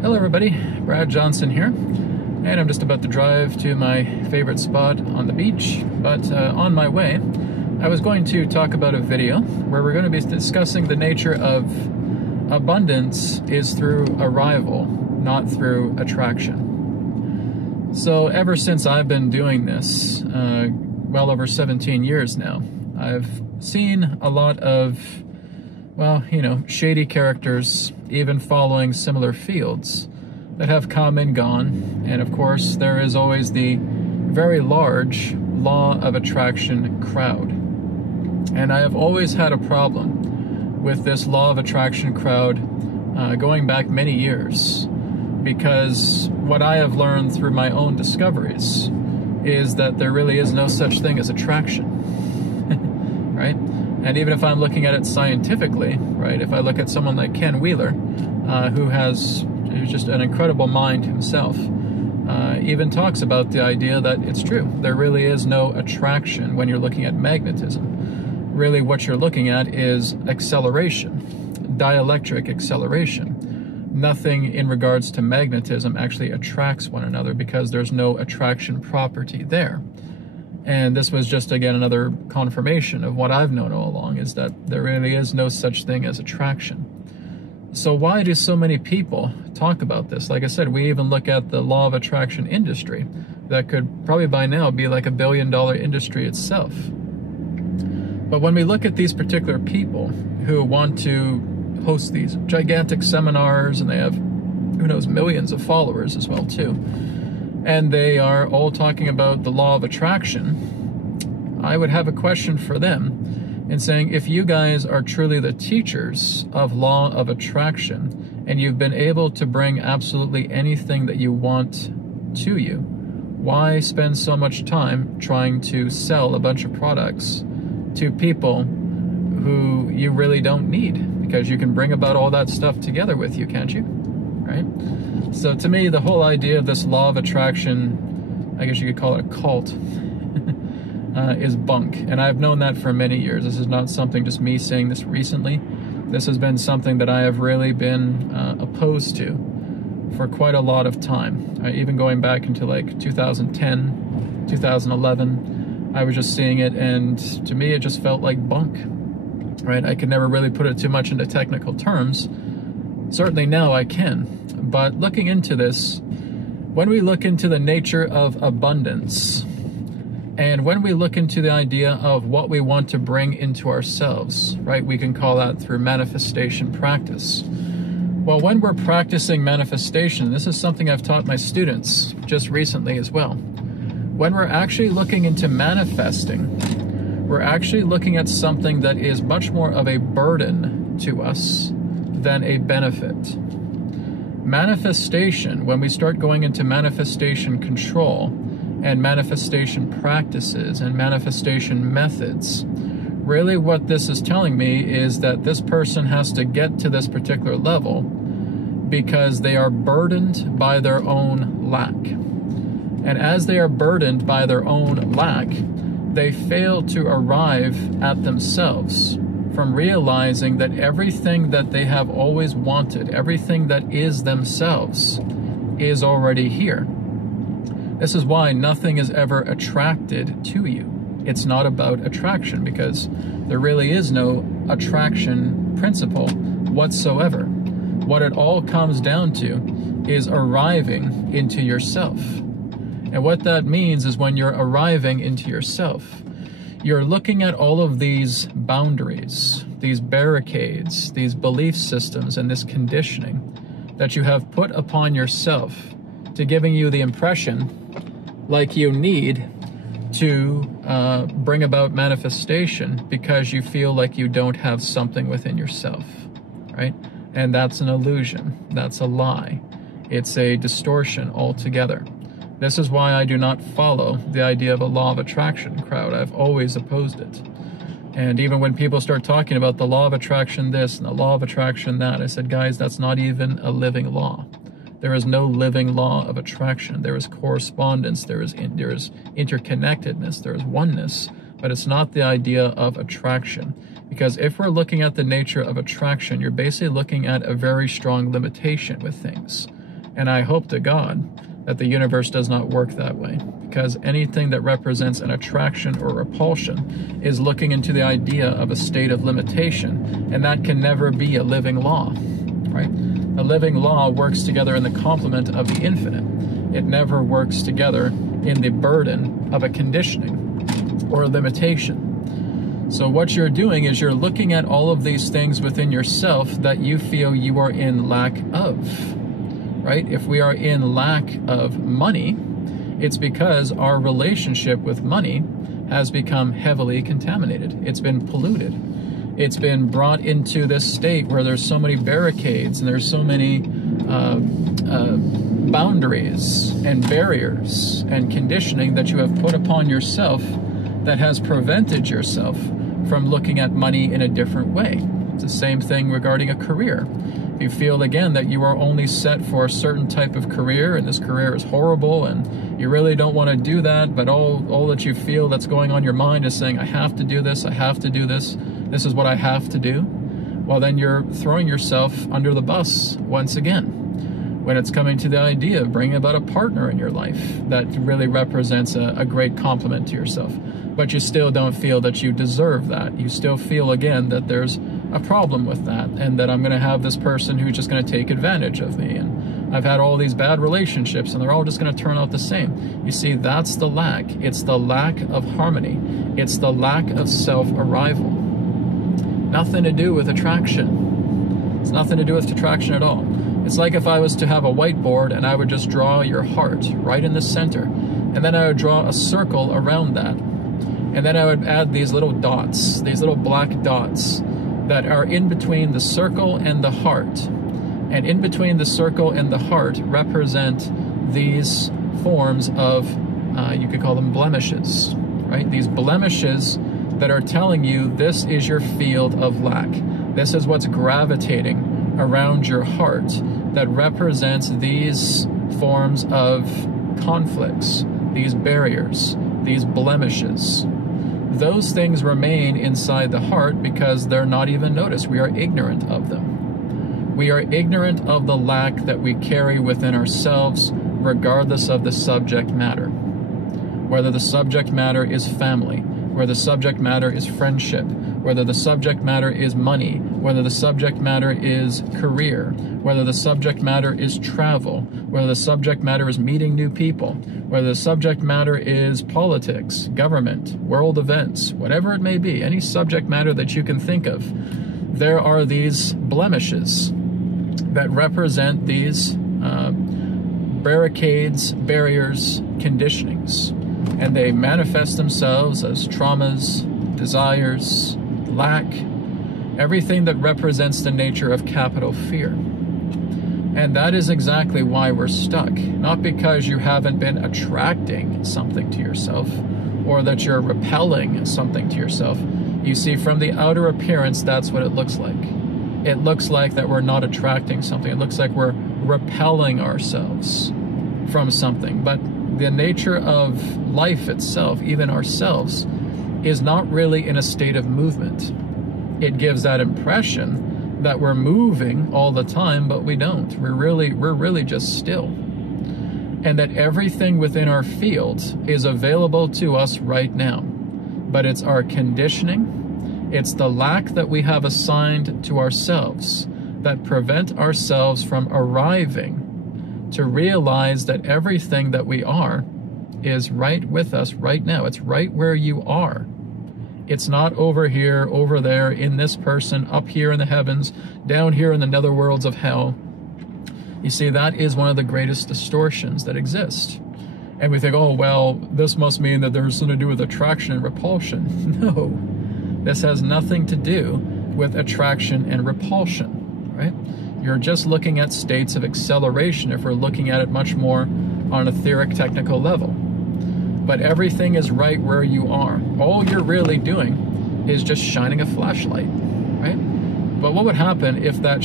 Hello everybody, Brad Johnson here, and I'm just about to drive to my favorite spot on the beach, but on my way I was going to talk about a video where we're going to be discussing the nature of abundance is through arrival, not through attraction. So ever since I've been doing this, well over 17 years now, I've seen a lot of, well, you know, shady characters, even following similar fields, that have come and gone. And of course, there is always the very large law of attraction crowd. And I have always had a problem with this law of attraction crowd going back many years, because what I have learned through my own discoveries is that there really is no such thing as attraction, right? And even if I'm looking at it scientifically, right, if I look at someone like Ken Wheeler, who's just an incredible mind himself, even talks about the idea that it's true. There really is no attraction when you're looking at magnetism. Really what you're looking at is acceleration, dielectric acceleration. Nothing in regards to magnetism actually attracts one another because there's no attraction property there. And this was just, again, another confirmation of what I've known all along, is that there really is no such thing as attraction. So why do so many people talk about this? Like I said, we even look at the law of attraction industry that could probably by now be like $1 billion industry itself. But when we look at these particular people who want to host these gigantic seminars, and they have, who knows, millions of followers as well too, and they are all talking about the law of attraction, I would have a question for them in saying, if you guys are truly the teachers of law of attraction, and you've been able to bring absolutely anything that you want to you, why spend so much time trying to sell a bunch of products to people who you really don't need? Because you can bring about all that stuff together with you, can't you? Right? So to me, the whole idea of this law of attraction, I guess you could call it a cult, is bunk. And I've known that for many years. This is not something just me saying this recently. This has been something that I have really been opposed to for quite a lot of time. Even going back into like 2010, 2011, I was just seeing it, and to me it just felt like bunk, right? I could never really put it too much into technical terms. Certainly now I can. But looking into this, when we look into the nature of abundance, and when we look into the idea of what we want to bring into ourselves, right, we can call that through manifestation practice. Well, when we're practicing manifestation, this is something I've taught my students just recently as well. When we're actually looking into manifesting, we're actually looking at something that is much more of a burden to us than a benefit. Manifestation, when we start going into manifestation control and manifestation practices and manifestation methods, really what this is telling me is that this person has to get to this particular level because they are burdened by their own lack. And as they are burdened by their own lack, they fail to arrive at themselves from realizing that everything that they have always wanted, everything that is themselves, is already here. This is why nothing is ever attracted to you. It's not about attraction, because there really is no attraction principle whatsoever. What it all comes down to is arriving into yourself. And what that means is when you're arriving into yourself, you're looking at all of these boundaries, these barricades, these belief systems, and this conditioning that you have put upon yourself to giving you the impression like you need to bring about manifestation because you feel like you don't have something within yourself, right? And that's an illusion. That's a lie. It's a distortion altogether. This is why I do not follow the idea of a law of attraction crowd. I've always opposed it. And even when people start talking about the law of attraction this and the law of attraction that, I said, guys, that's not even a living law. There is no living law of attraction. There is correspondence, there is interconnectedness, there is oneness, but it's not the idea of attraction. Because if we're looking at the nature of attraction, you're basically looking at a very strong limitation with things. And I hope to God that the universe does not work that way, because anything that represents an attraction or repulsion is looking into the idea of a state of limitation, and that can never be a living law, right? A living law works together in the complement of the infinite. It never works together in the burden of a conditioning or a limitation. So what you're doing is you're looking at all of these things within yourself that you feel you are in lack of, right? If we are in lack of money, it's because our relationship with money has become heavily contaminated. It's been polluted. It's been brought into this state where there's so many barricades and there's so many boundaries and barriers and conditioning that you have put upon yourself that has prevented yourself from looking at money in a different way. It's the same thing regarding a career. If you feel, again, that you are only set for a certain type of career and this career is horrible and you really don't want to do that, but all that you feel that's going on in your mind is saying, I have to do this, I have to do this, this is what I have to do, well, then you're throwing yourself under the bus once again. When it's coming to the idea of bringing about a partner in your life that really represents a great compliment to yourself, but you still don't feel that you deserve that. You still feel, again, that there's a problem with that, and that I'm going to have this person who's just going to take advantage of me, and I've had all these bad relationships and they're all just going to turn out the same. You see, that's the lack. It's the lack of harmony. It's the lack of self-arrival. Nothing to do with attraction. It's nothing to do with attraction at all. It's like if I was to have a whiteboard and I would just draw your heart right in the center, and then I would draw a circle around that, and then I would add these little dots, these little black dots that are in between the circle and the heart. And in between the circle and the heart represent these forms of, you could call them blemishes, right? These blemishes that are telling you this is your field of lack. This is what's gravitating around your heart that represents these forms of conflicts, these barriers, these blemishes. Those things remain inside the heart because they're not even noticed. We are ignorant of them. We are ignorant of the lack that we carry within ourselves, regardless of the subject matter. Whether the subject matter is family, whether the subject matter is friendship, whether the subject matter is money, whether the subject matter is career, whether the subject matter is travel, whether the subject matter is meeting new people, whether the subject matter is politics, government, world events, whatever it may be, any subject matter that you can think of, there are these blemishes that represent these barricades, barriers, conditionings, and they manifest themselves as traumas, desires, lack, everything that represents the nature of capital fear. And that is exactly why we're stuck. Not because you haven't been attracting something to yourself or that you're repelling something to yourself. You see, from the outer appearance, that's what it looks like. It looks like that we're not attracting something. It looks like we're repelling ourselves from something. But the nature of life itself, even ourselves, is not really in a state of movement. It gives that impression that we're moving all the time, but we don't. We're really just still. And that everything within our field is available to us right now. But it's our conditioning, it's the lack that we have assigned to ourselves that prevent ourselves from arriving to realize that everything that we are is right with us right now. It's right where you are. It's not over here, over there, in this person, up here in the heavens, down here in the netherworlds of hell. You see, that is one of the greatest distortions that exist. And we think, oh, well, this must mean that there's something to do with attraction and repulsion. No, this has nothing to do with attraction and repulsion, right? You're just looking at states of acceleration if we're looking at it much more on an etheric technical level. But everything is right where you are. All you're really doing is just shining a flashlight, right? But what would happen if that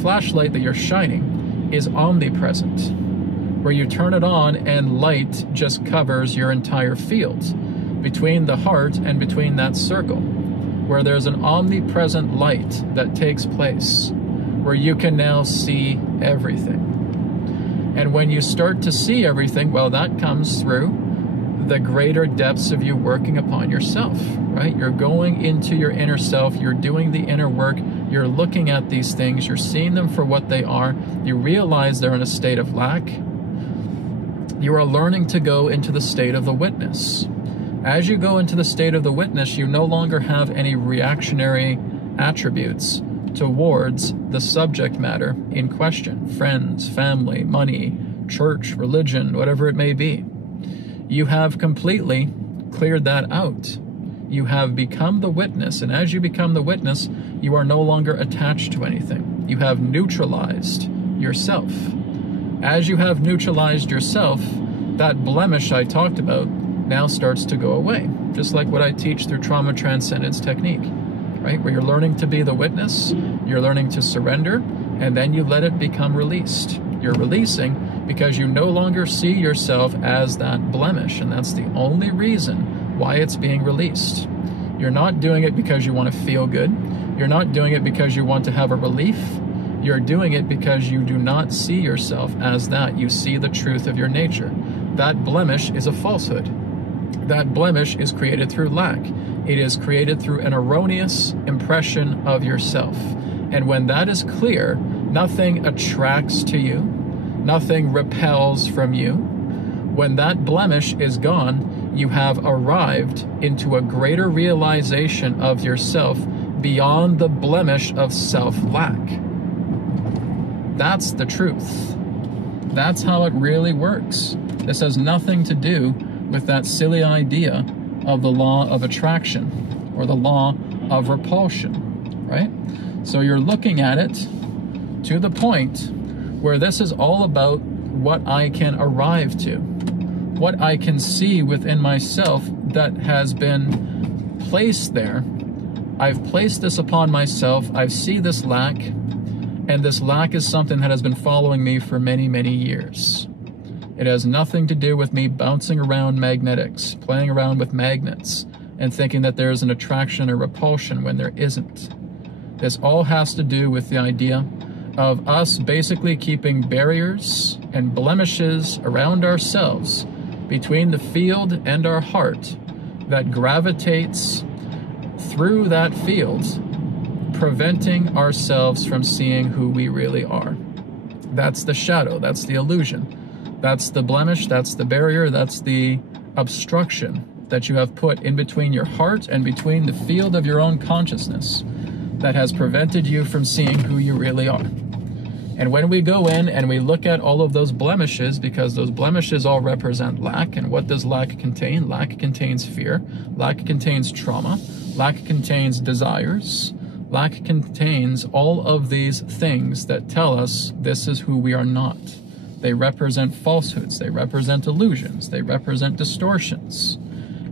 flashlight that you're shining is omnipresent, where you turn it on and light just covers your entire field between the heart and between that circle, where there's an omnipresent light that takes place, where you can now see everything. And when you start to see everything, well, that comes through the greater depths of you working upon yourself, right? You're going into your inner self, you're doing the inner work, you're looking at these things, you're seeing them for what they are, you realize they're in a state of lack. You are learning to go into the state of the witness. As you go into the state of the witness, you no longer have any reactionary attributes towards the subject matter in question: friends, family, money, church, religion, whatever it may be. You have completely cleared that out. You have become the witness, and as you become the witness, you are no longer attached to anything. You have neutralized yourself. As you have neutralized yourself, that blemish I talked about now starts to go away, just like what I teach through trauma transcendence technique, right? Where you're learning to be the witness, you're learning to surrender, and then you let it become released. You're releasing because you no longer see yourself as that blemish, and that's the only reason why it's being released. You're not doing it because you want to feel good. You're not doing it because you want to have a relief. You're doing it because you do not see yourself as that. You see the truth of your nature. That blemish is a falsehood. That blemish is created through lack. It is created through an erroneous impression of yourself. And when that is clear, nothing attracts to you, nothing repels from you. When that blemish is gone, you have arrived into a greater realization of yourself beyond the blemish of self-lack. That's the truth. That's how it really works. This has nothing to do with that silly idea of the law of attraction or the law of repulsion, right? So you're looking at it to the point where this is all about what I can arrive to, what I can see within myself that has been placed there. I've placed this upon myself. I see this lack, and this lack is something that has been following me for many, many years. It has nothing to do with me bouncing around magnetics, playing around with magnets, and thinking that there's an attraction or repulsion when there isn't. This all has to do with the idea of us basically keeping barriers and blemishes around ourselves between the field and our heart that gravitates through that field, preventing ourselves from seeing who we really are. That's the shadow, that's the illusion. That's the blemish, that's the barrier, that's the obstruction that you have put in between your heart and between the field of your own consciousness that has prevented you from seeing who you really are. And when we go in and we look at all of those blemishes, because those blemishes all represent lack, and what does lack contain? Lack contains fear, lack contains trauma, lack contains desires, lack contains all of these things that tell us this is who we are not. They represent falsehoods, they represent illusions, they represent distortions.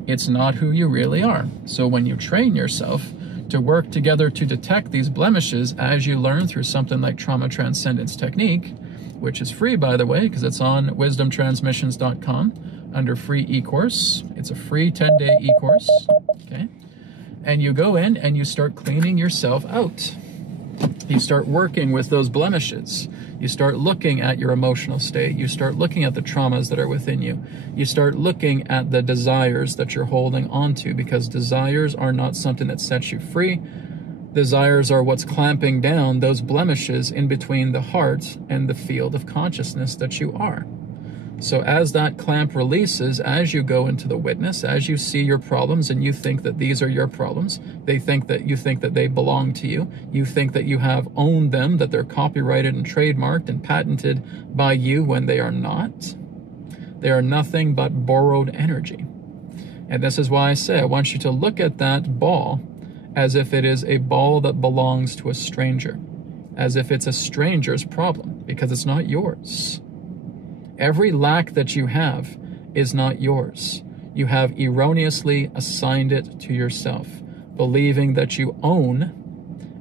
It's not who you really are. So when you train yourself to work together to detect these blemishes, as you learn through something like trauma transcendence technique, which is free, by the way, because it's on wisdomtransmissions.com under free e-course. It's a free 10-day e-course, okay? And you go in and you start cleaning yourself out. You start working with those blemishes. You start looking at your emotional state. You start looking at the traumas that are within you. You start looking at the desires that you're holding on to, because desires are not something that sets you free. Desires are what's clamping down those blemishes in between the heart and the field of consciousness that you are. So as that clamp releases, as you go into the witness, as you see your problems and you think that these are your problems, you think that they belong to you, you think that you have owned them, that they're copyrighted and trademarked and patented by you when they are not. They are nothing but borrowed energy. And this is why I say I want you to look at that ball as if it is a ball that belongs to a stranger, as if it's a stranger's problem, because it's not yours. Every lack that you have is not yours. You have erroneously assigned it to yourself, believing that you own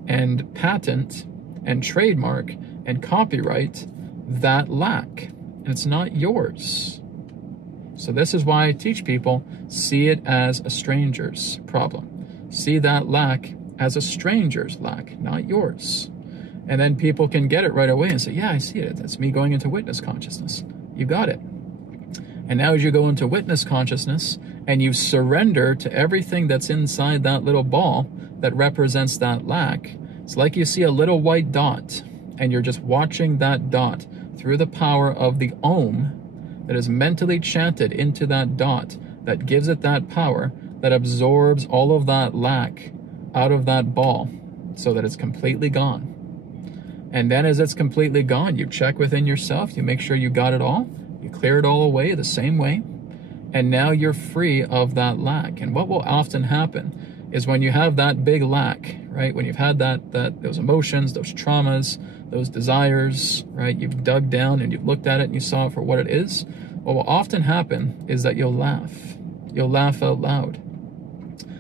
and patent and trademark and copyright that lack, and it's not yours. So this is why I teach people, see it as a stranger's problem. See that lack as a stranger's lack, not yours. And then people can get it right away and say, yeah, I see it. That's me going into witness consciousness. You got it. And now as you go into witness consciousness and you surrender to everything that's inside that little ball that represents that lack, it's like you see a little white dot and you're just watching that dot through the power of the Om that is mentally chanted into that dot that gives it that power that absorbs all of that lack out of that ball so that it's completely gone. And then as it's completely gone, you check within yourself, you make sure you got it all, you clear it all away the same way, and now you're free of that lack. And what will often happen is when you have that big lack, right, when you've had those emotions, those traumas, those desires, right, you've dug down and you've looked at it and you saw it for what it is, what will often happen is that you'll laugh. You'll laugh out loud.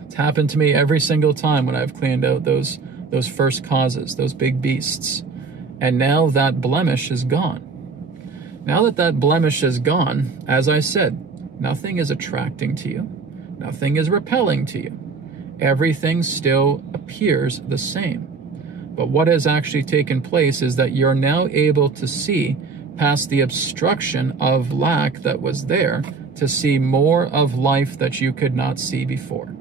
It's happened to me every single time when I've cleaned out those first causes, those big beasts. And now that blemish is gone. Now that that blemish is gone, as I said, nothing is attracting to you. Nothing is repelling to you. Everything still appears the same. But what has actually taken place is that you're now able to see past the obstruction of lack that was there to see more of life that you could not see before.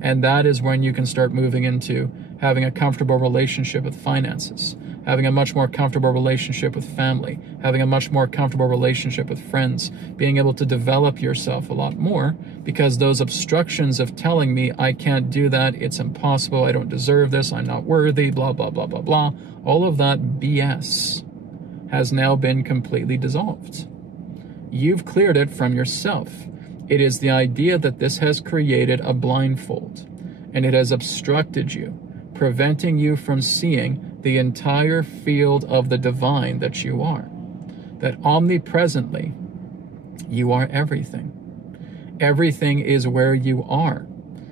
And that is when you can start moving into having a comfortable relationship with finances, having a much more comfortable relationship with family, having a much more comfortable relationship with friends, being able to develop yourself a lot more, because those obstructions of telling me I can't do that, it's impossible, I don't deserve this, I'm not worthy, blah, blah, blah, blah, blah, all of that BS has now been completely dissolved. You've cleared it from yourself. It is the idea that this has created a blindfold, and it has obstructed you, preventing you from seeing the entire field of the divine that you are. That omnipresently, you are everything. Everything is where you are.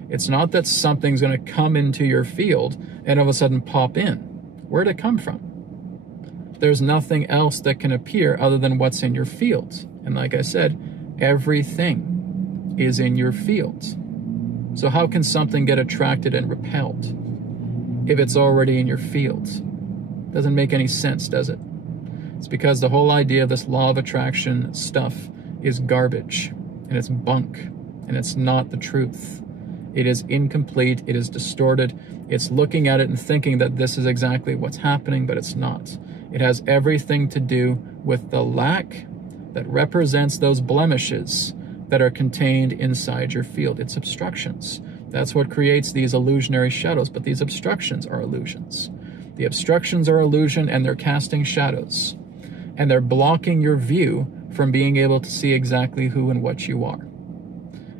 It's not that something's going to come into your field and all of a sudden pop in. Where'd it come from? There's nothing else that can appear other than what's in your field. And like I said, everything is in your field. So how can something get attracted and repelled if it's already in your field? Doesn't make any sense, does it? It's because the whole idea of this law of attraction stuff is garbage, and it's bunk, and it's not the truth. It is incomplete, it is distorted, it's looking at it and thinking that this is exactly what's happening, but it's not. It has everything to do with the lack that represents those blemishes that are contained inside your field. It's obstructions. That's what creates these illusionary shadows, but these obstructions are illusions. The obstructions are illusion, and they're casting shadows. And they're blocking your view from being able to see exactly who and what you are.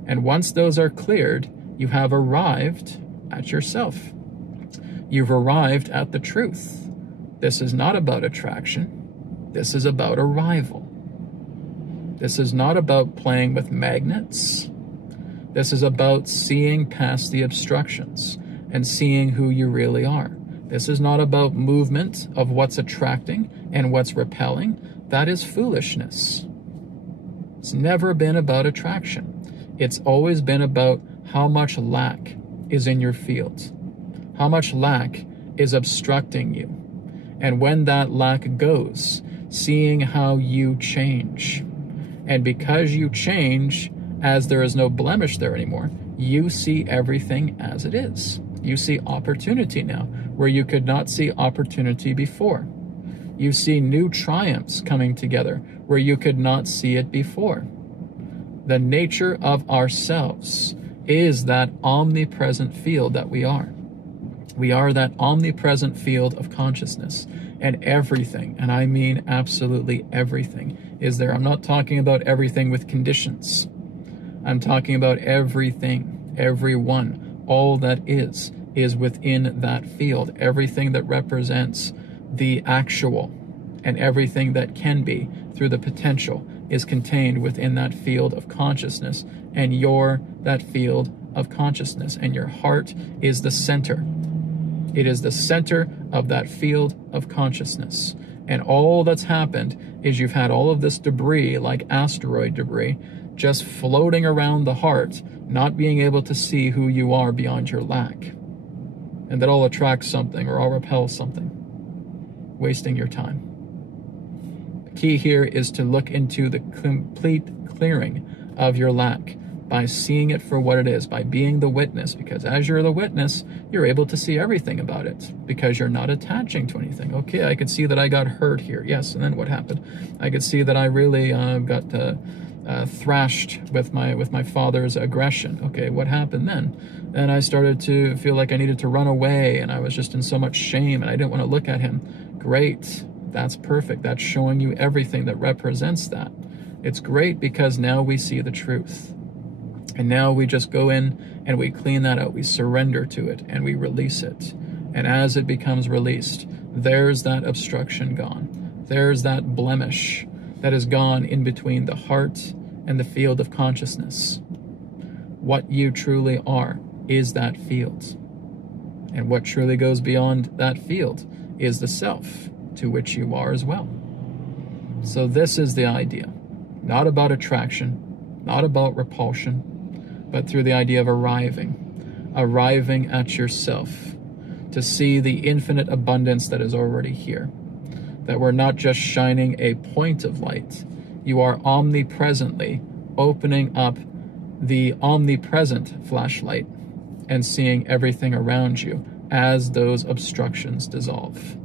And once those are cleared, you have arrived at yourself. You've arrived at the truth. This is not about attraction. This is about arrival. This is not about playing with magnets. This is about seeing past the obstructions and seeing who you really are. This is not about movement of what's attracting and what's repelling. That is foolishness. It's never been about attraction. It's always been about how much lack is in your field, how much lack is obstructing you. And when that lack goes, seeing how you change. And because you change, as there is no blemish there anymore, you see everything as it is. You see opportunity now, where you could not see opportunity before. You see new triumphs coming together, where you could not see it before. The nature of ourselves is that omnipresent field that we are. We are that omnipresent field of consciousness, and everything, and I mean absolutely everything, is there. I'm not talking about everything with conditions. I'm talking about everything, everyone, all that is within that field. Everything that represents the actual and everything that can be through the potential is contained within that field of consciousness, and you're that field of consciousness, and your heart is the center. It is the center of that field of consciousness. And all that's happened is you've had all of this debris, like asteroid debris, just floating around the heart, not being able to see who you are beyond your lack. And that all attracts something or all repels something. wasting your time. The key here is to look into the complete clearing of your lack by seeing it for what it is, by being the witness, because as you're the witness, you're able to see everything about it because you're not attaching to anything. Okay, I could see that I got hurt here. Yes, and then what happened? I could see that I really got thrashed with my father's aggression. Okay, what happened then? Then I started to feel like I needed to run away, and I was just in so much shame, and I didn't want to look at him. Great, that's perfect. That's showing you everything that represents that. It's great because now we see the truth. And now we just go in and we clean that out. We surrender to it and we release it. And as it becomes released, there's that obstruction gone. There's that blemish that is gone in between the heart and the field of consciousness. What you truly are is that field. And what truly goes beyond that field is the self, to which you are as well. So this is the idea. Not about attraction, not about repulsion, but through the idea of arriving at yourself, to see the infinite abundance that is already here. That we're not just shining a point of light. You are omnipresently opening up the omnipresent flashlight and seeing everything around you as those obstructions dissolve.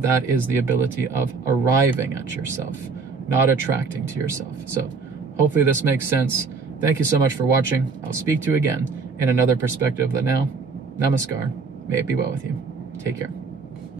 That is the ability of arriving at yourself, not attracting to yourself. So hopefully this makes sense. Thank you so much for watching. I'll speak to you again in another perspective. But now, namaskar. May it be well with you. Take care.